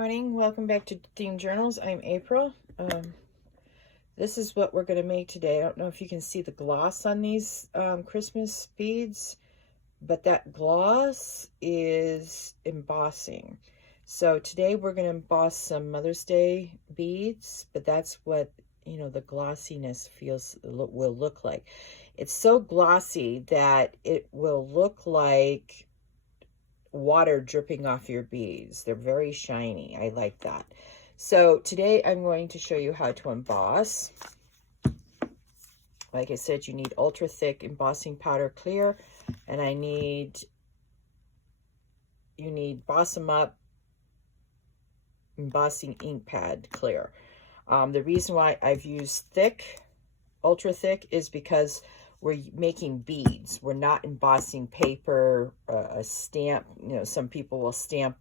Morning, welcome back to Theme Journals. I'm April. This is what we're going to make today. I don't know if you can see the gloss on these Christmas beads, but that gloss is embossing. So today we're going to emboss some Mother's Day beads, but that's what, you know, the glossiness will look like. It's so glossy that it will look like water dripping off your beads. They're very shiny. I like that. So today I'm going to show you how to emboss. Like I said, you need ultra thick embossing powder clear, and you need Boss'em Up embossing ink pad clear. The reason why I've used thick, ultra thick, is because we're making beads. We're not embossing paper, a stamp. You know, some people will stamp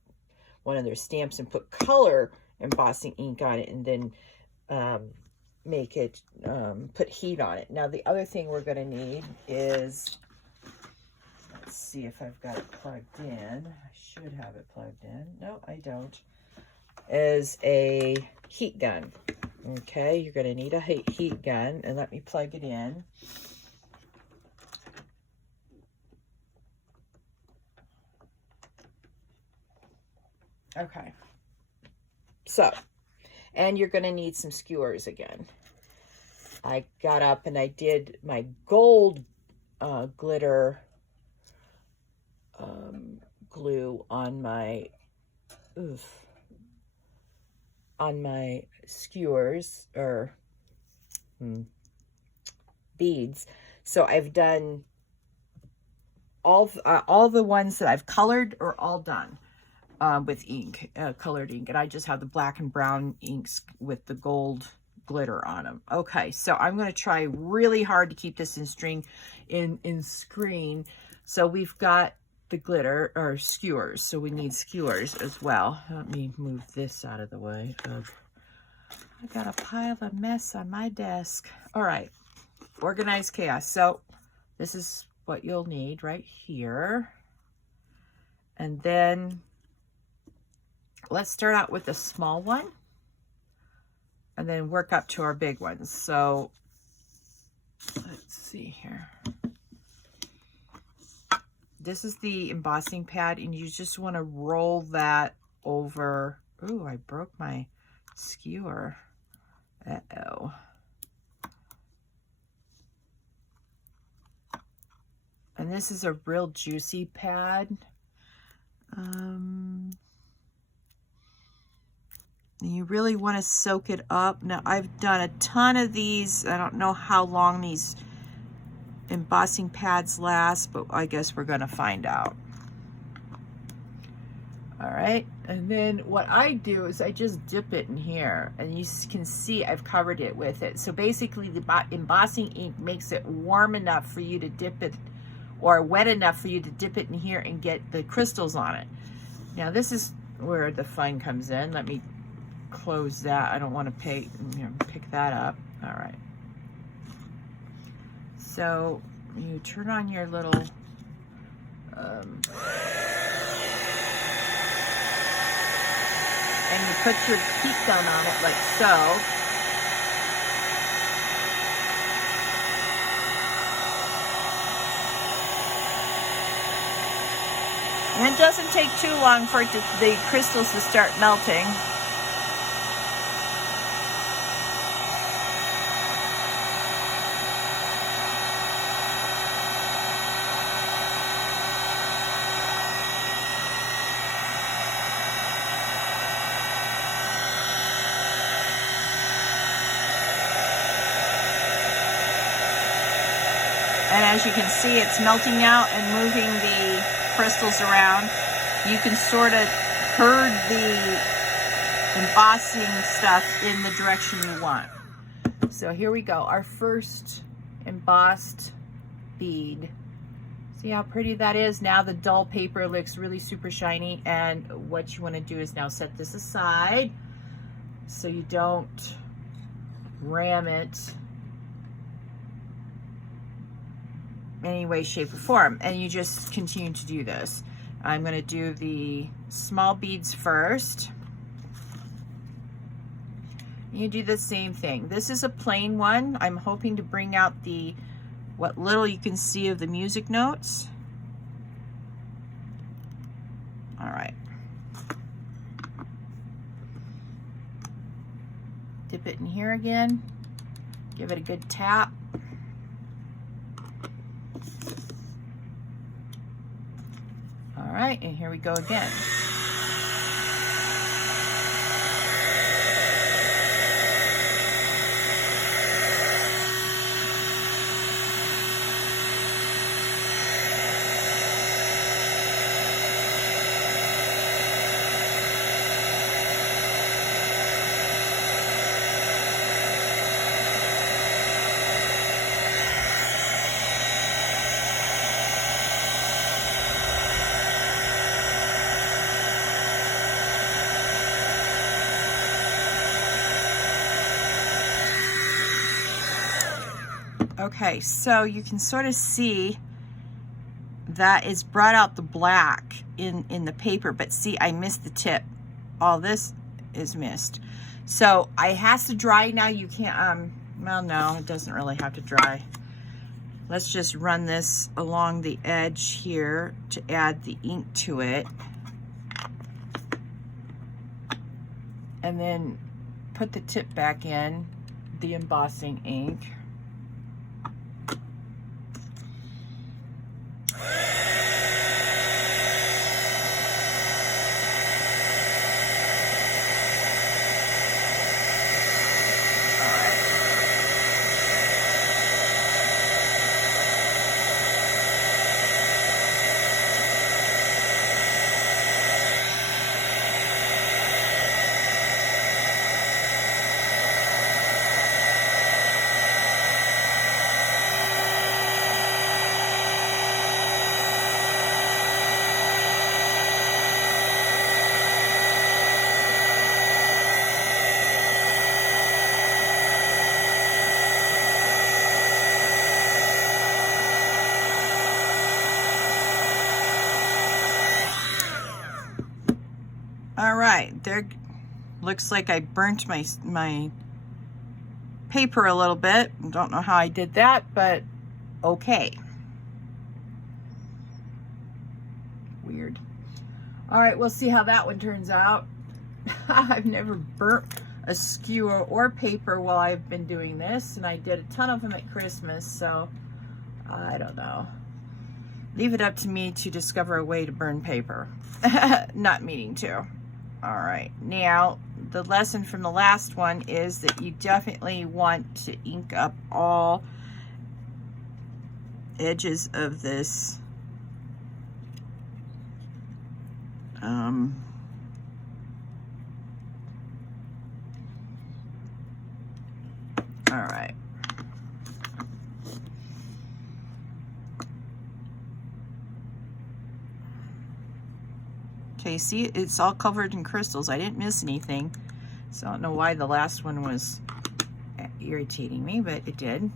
one of their stamps and put color embossing ink on it and then make it, put heat on it. Now, the other thing we're going to need is, let's see if I've got it plugged in. I should have it plugged in. No, I don't. Is a heat gun. Okay, you're going to need a heat gun, and let me plug it in. Okay, so, and you're going to need some skewers again. I got up and I did my gold glitter glue on my skewers or beads. So I've done all the ones that I've colored are all done. With ink, colored ink, and I just have the black and brown inks with the gold glitter on them. Okay, so I'm going to try really hard to keep this in screen. So we've got the glitter or skewers, so we need skewers as well. Let me move this out of the way. I got a pile of mess on my desk. All right, organized chaos. So this is what you'll need right here, and then let's start out with a small one and then work up to our big ones. So let's see here. This is the embossing pad, and you just want to roll that over. Ooh, I broke my skewer. Uh-oh. And this is a real juicy pad. You really want to soak it up. Now, I've done a ton of these. I don't know how long these embossing pads last, but I guess we're going to find out. All right, and then what I do is I just dip it in here, and you can see I've covered it with it. So basically, the embossing ink makes it warm enough for you to dip it, or wet enough for you to dip it in here and get the crystals on it. Now, this is where the fun comes in. Let me close that. I don't want to pick that up. All right. So you turn on your little and you put your heat gun on it like so. And it doesn't take too long for the crystals to start melting. And as you can see, it's melting out and moving the crystals around. You can sort of herd the embossing stuff in the direction you want. So here we go, our first embossed bead. See how pretty that is? Now the dull paper looks really super shiny, and what you want to do is now set this aside so you don't ram it any way, shape, or form. And you just continue to do this. I'm going to do the small beads first. You do the same thing. This is a plain one. I'm hoping to bring out what little you can see of the music notes. All right. Dip it in here again. Give it a good tap. All right, and here we go again. Okay, so you can sort of see that it's brought out the black in the paper, but see, I missed the tip. All this is missed. So it has to dry now. You can't, well, no, it doesn't really have to dry. Let's just run this along the edge here to add the ink to it. And then put the tip back in, the embossing ink. All right, there looks like I burnt my paper a little bit. Don't know how I did that, but okay. Weird. All right, we'll see how that one turns out. I've never burnt a skewer or paper while I've been doing this, and I did a ton of them at Christmas, so I don't know. Leave it up to me to discover a way to burn paper. Not meaning to. All right, now the lesson from the last one is that you definitely want to ink up all edges of this all right. Okay, see, it's all covered in crystals. I didn't miss anything. So I don't know why the last one was irritating me, but it did.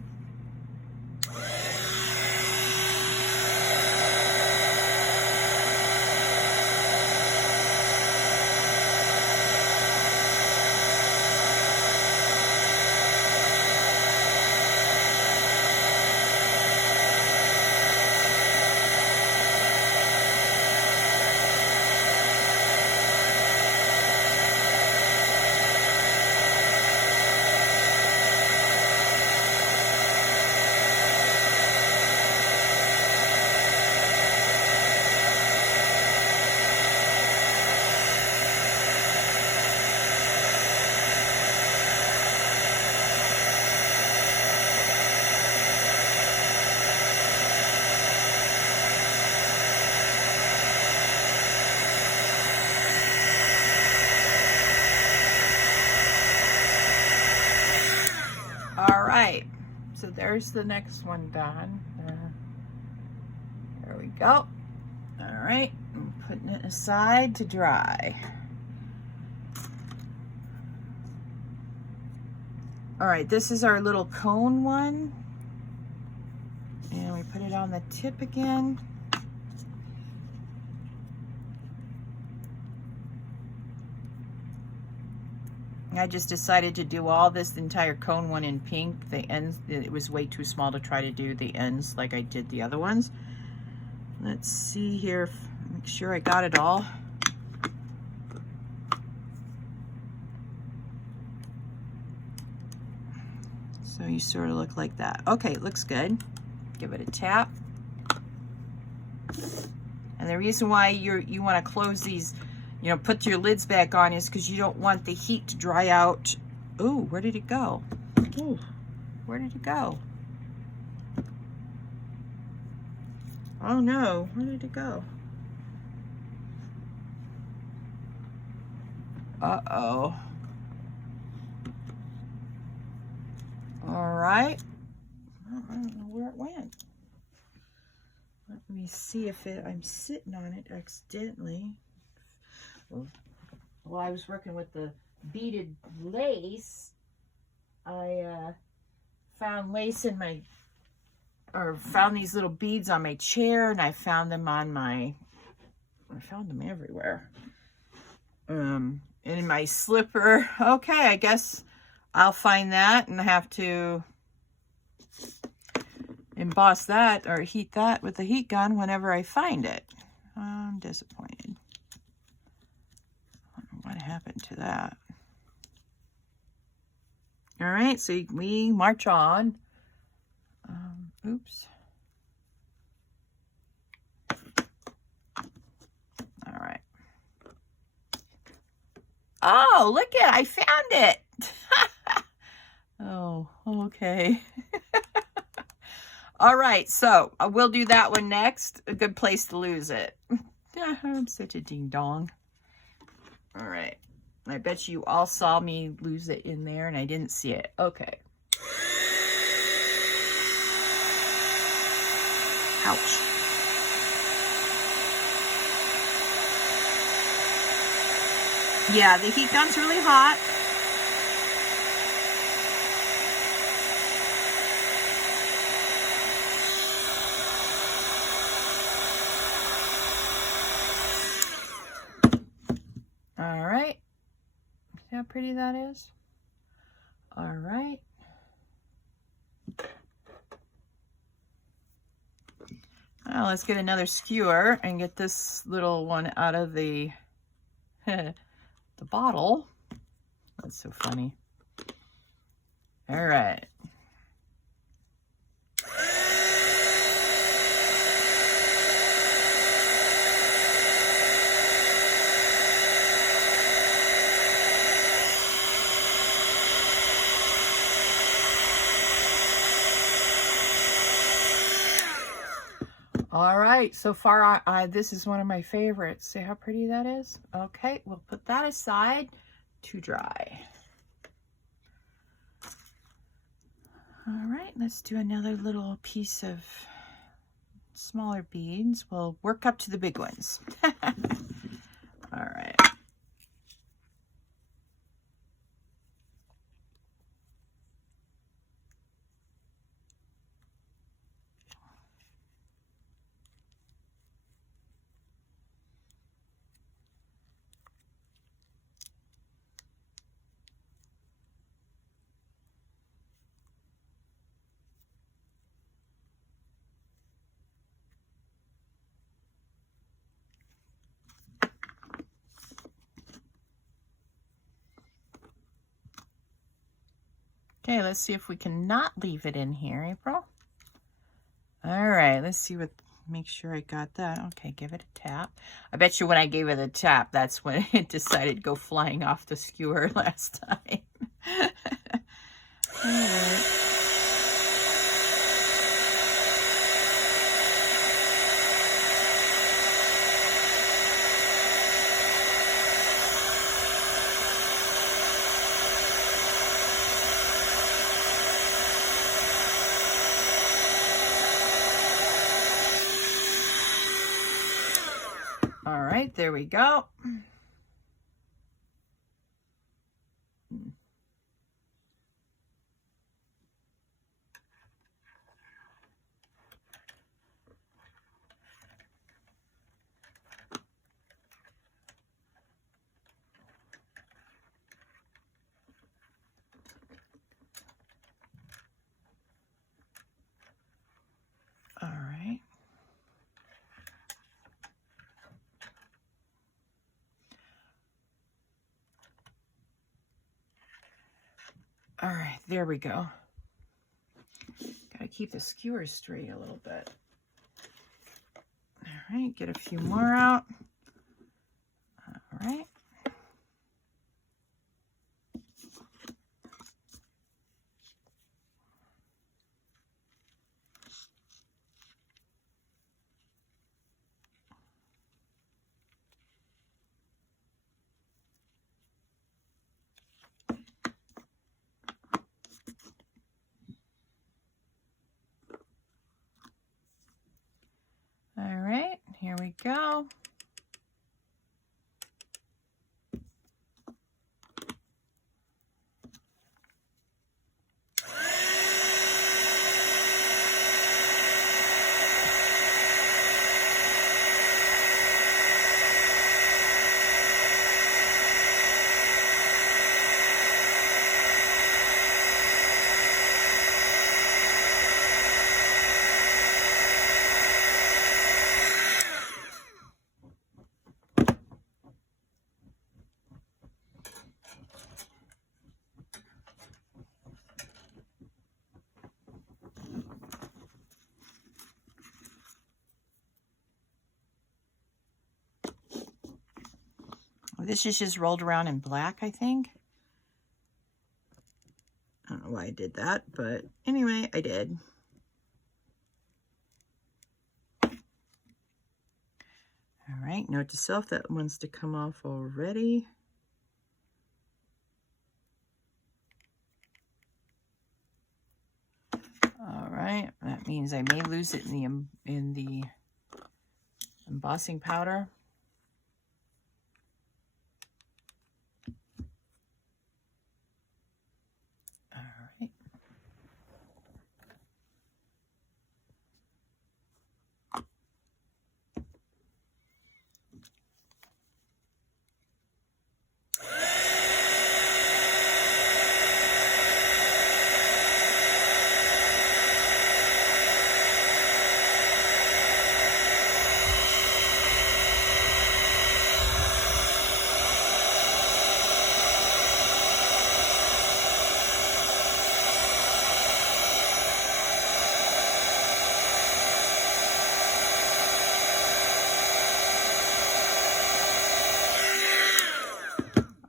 All right, so there's the next one done. There we go. All right, I'm putting it aside to dry. All right, this is our little cone one. And we put it on the tip again. I just decided to do all this, the entire cone one in pink. The ends, it was way too small to try to do the ends like I did the other ones. Let's see here, make sure I got it all. So you sort of look like that. Okay, looks good. Give it a tap. And the reason why you want to close these, you know, put your lids back on is because you don't want the heat to dry out. Ooh, where did it go? Ooh, where did it go? Oh no, where did it go? Uh-oh. All right. I don't know where it went. Let me see if I'm sitting on it accidentally. While I was working with the beaded lace, I found lace in my, or found these little beads on my chair, and I found them on my, I found them everywhere. And in my slipper. Okay, I guess I'll find that and have to emboss that or heat that with the heat gun whenever I find it. I'm disappointed. I don't know what happened to that. All right, so we march on. Oops. All right. Oh, look at, I found it. Oh, okay. All right, so we'll do that one next. A good place to lose it. I'm such a ding dong. All right. I bet you all saw me lose it in there and I didn't see it. Okay. Ouch. Yeah, the heat gun's really hot. All right. See how pretty that is? All right. Now let's get another skewer and get this little one out of the the bottle. That's so funny. All right. All right, so far this is one of my favorites. See how pretty that is? Okay, we'll put that aside to dry. All right, let's do another little piece of smaller beads. We'll work up to the big ones. All right. Okay, let's see if we can not leave it in here, April. All right, let's see what, make sure I got that. Okay, give it a tap. I bet you when I gave it a tap, that's when it decided to go flying off the skewer last time. All right. All right, there we go. All right, there we go. Gotta keep the skewer straight a little bit. All right, get a few more out. All right. All right, here we go. This is just rolled around in black, I think. I don't know why I did that, but anyway, I did. All right, note to self, that wants to come off already. All right, that means I may lose it in the embossing powder.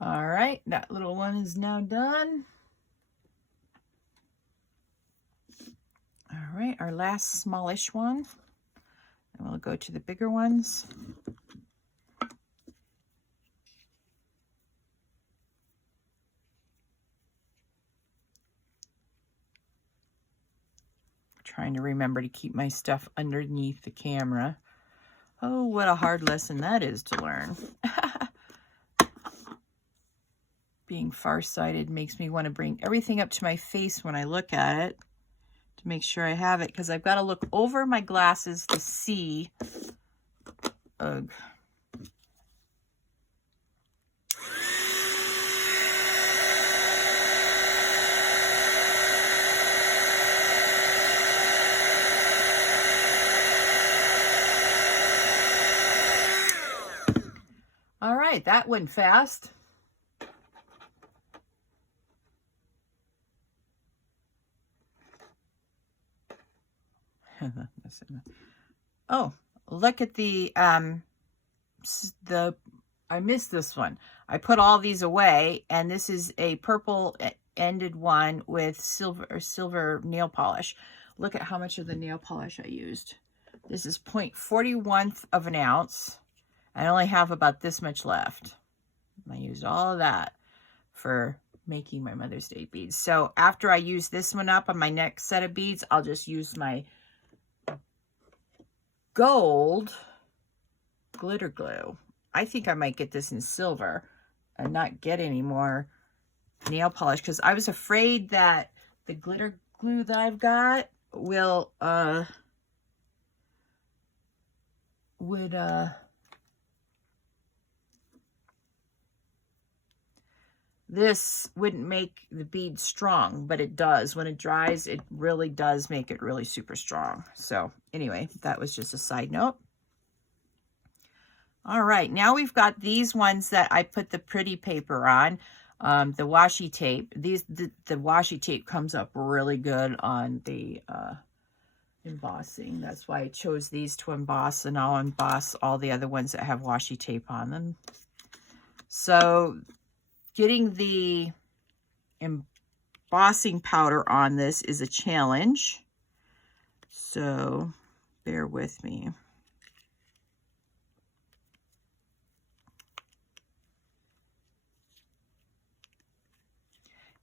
All right, that little one is now done. All right, our last smallish one. And we'll go to the bigger ones. Trying to remember to keep my stuff underneath the camera. Oh, what a hard lesson that is to learn. Being farsighted makes me want to bring everything up to my face when I look at it to make sure I have it, because I've got to look over my glasses to see. Ugh. All right, that went fast. Oh, look at the I missed this one. I put all these away, and this is a purple ended one with silver nail polish. Look at how much of the nail polish I used. This is 0.41 of an ounce. I only have about this much left. I used all of that for making my Mother's Day beads. So after I use this one up on my next set of beads, I'll just use my gold glitter glue. I think I might get this in silver and not get any more nail polish, because I was afraid that the glitter glue that I've got will this wouldn't make the bead strong, but it does. When it dries, it really does make it really super strong. So anyway, that was just a side note. All right, now we've got these ones that I put the pretty paper on. The washi tape, the washi tape comes up really good on the embossing. That's why I chose these to emboss, and I'll emboss all the other ones that have washi tape on them. So getting the embossing powder on this is a challenge. So bear with me.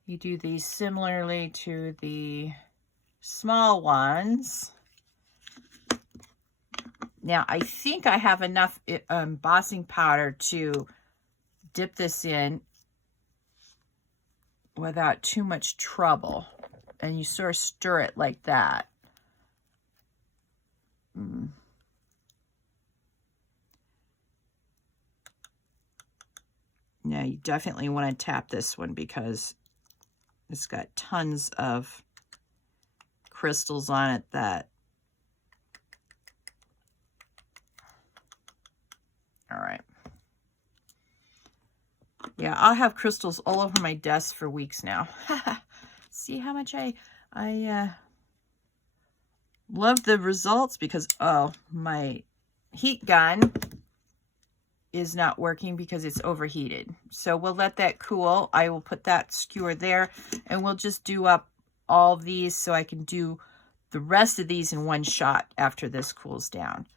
You do these similarly to the small ones. Now, I think I have enough embossing powder to dip this in without too much trouble. And you sort of stir it like that. Now, you definitely want to tap this one because it's got tons of crystals on it that... All right. Yeah, I'll have crystals all over my desk for weeks now. See how much I love the results because, oh, my heat gun is not working because it's overheated. So we'll let that cool. I will put that skewer there, and we'll just do up all these so I can do the rest of these in one shot after this cools down.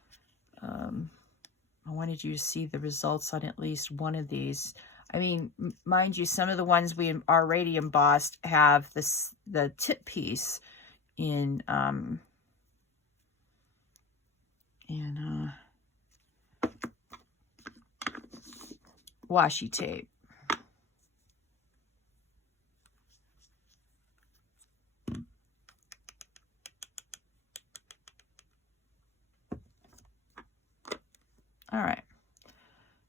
I wanted you to see the results on at least one of these. I mean, mind you, some of the ones we already embossed have the tip piece in washi tape. All right,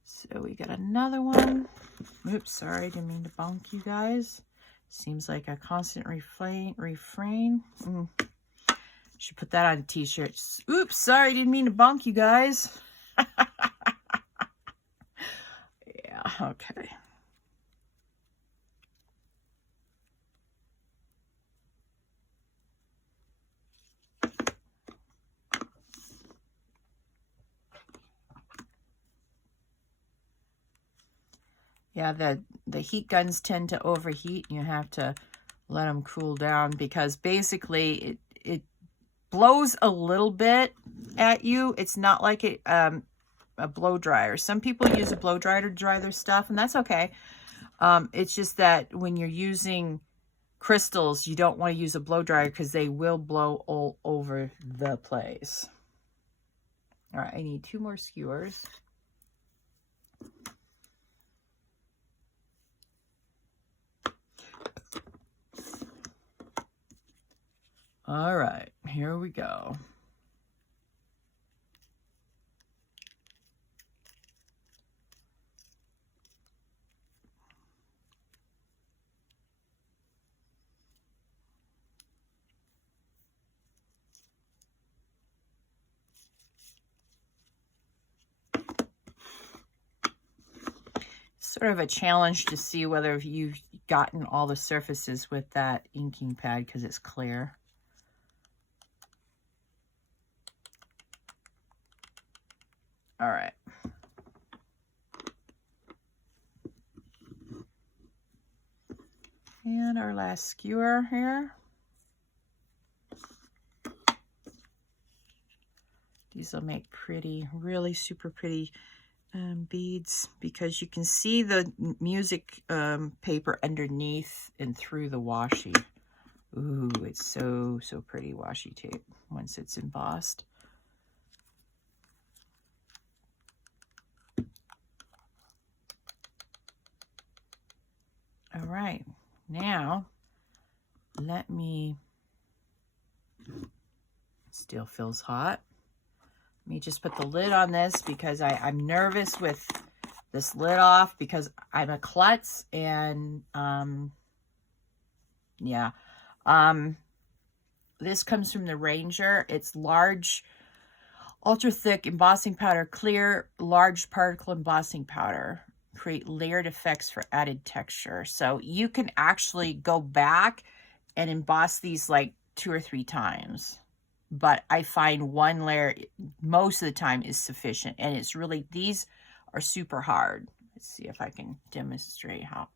so we got another one. Oops, sorry, didn't mean to bonk you guys. Seems like a constant refrain. Should put that on a t-shirt. Oops, sorry, didn't mean to bonk you guys. Yeah, okay. Yeah, the heat guns tend to overheat. You have to let them cool down because basically it blows a little bit at you. It's not like a blow dryer. Some people use a blow dryer to dry their stuff, and that's okay. It's just that when you're using crystals, you don't want to use a blow dryer because they will blow all over the place. All right, I need 2 more skewers. All right, here we go. Sort of a challenge to see whether you've gotten all the surfaces with that inking pad because it's clear. All right. And our last skewer here. These will make pretty, really super pretty beads because you can see the music paper underneath and through the washi. Ooh, it's so pretty washi tape once it's embossed. All right, now let me, still feels hot. Let me just put the lid on this because I'm nervous with this lid off because I'm a klutz and yeah. This comes from the Ranger. It's large, ultra thick embossing powder, clear, large particle embossing powder. create layered effects for added texture. So you can actually go back and emboss these like 2 or 3 times. But I find one layer most of the time is sufficient. And it's really, these are super hard. Let's see if I can demonstrate how.